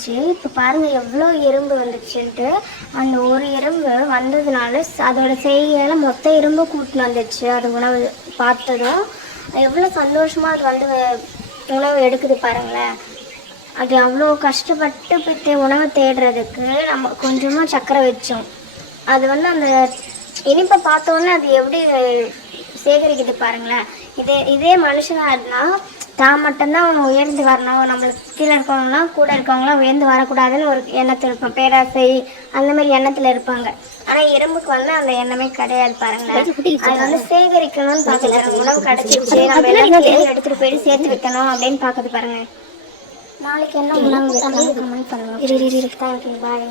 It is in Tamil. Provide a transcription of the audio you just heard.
வந்துச்சு. இப்போ பாருங்கள் எவ்வளோ எறும்பு வந்துச்சுன்ட்டு. அந்த ஒரு எறும்பு வந்ததுனால அதோட செய்கையால் மொத்த எறும்பு கூட்டின்னு வந்துச்சு. அது உணவு பார்த்ததும் எவ்வளோ சந்தோஷமாக அது வந்து உணவு எடுக்குது பாருங்களேன். அது அவ்வளோ கஷ்டப்பட்டு போய் உணவை தேடுறதுக்கு நம்ம கொஞ்சமாக சர்க்கரை வச்சோம். அது வந்து அந்த இனிப்பை பார்த்தோன்னே அது எப்படி சேகரிக்குது பாருங்களேன். இதே மனுஷனாக இருந்தால் தான் மட்டும்தான் உயர்ந்து வரணும், நம்மளுக்கு கீழே இருக்கவங்களாம் கூட இருக்கவங்களாம் உயர்ந்து வரக்கூடாதுன்னு ஒரு எண்ணத்தில் இருப்போம். பேராசை அந்த மாதிரி எண்ணத்தில் இருப்பாங்க. ஆனால் எறும்புக்கு வந்து அந்த எண்ணமே கிடையாது பாருங்களேன். அது வந்து சேகரிக்கணும்னு பார்க்குறாங்க. உணவு கிடச்சிருச்சு, நம்ம எல்லாத்தையும் எடுத்துகிட்டு போயிட்டு சேர்த்து வைக்கணும் அப்படின்னு பார்க்குது பாருங்கள். நாளைக்கு என்ன உணவு வைக்கணும் கமெண்ட் பண்ணுங்கள். தேங்க்யூ, பாய்.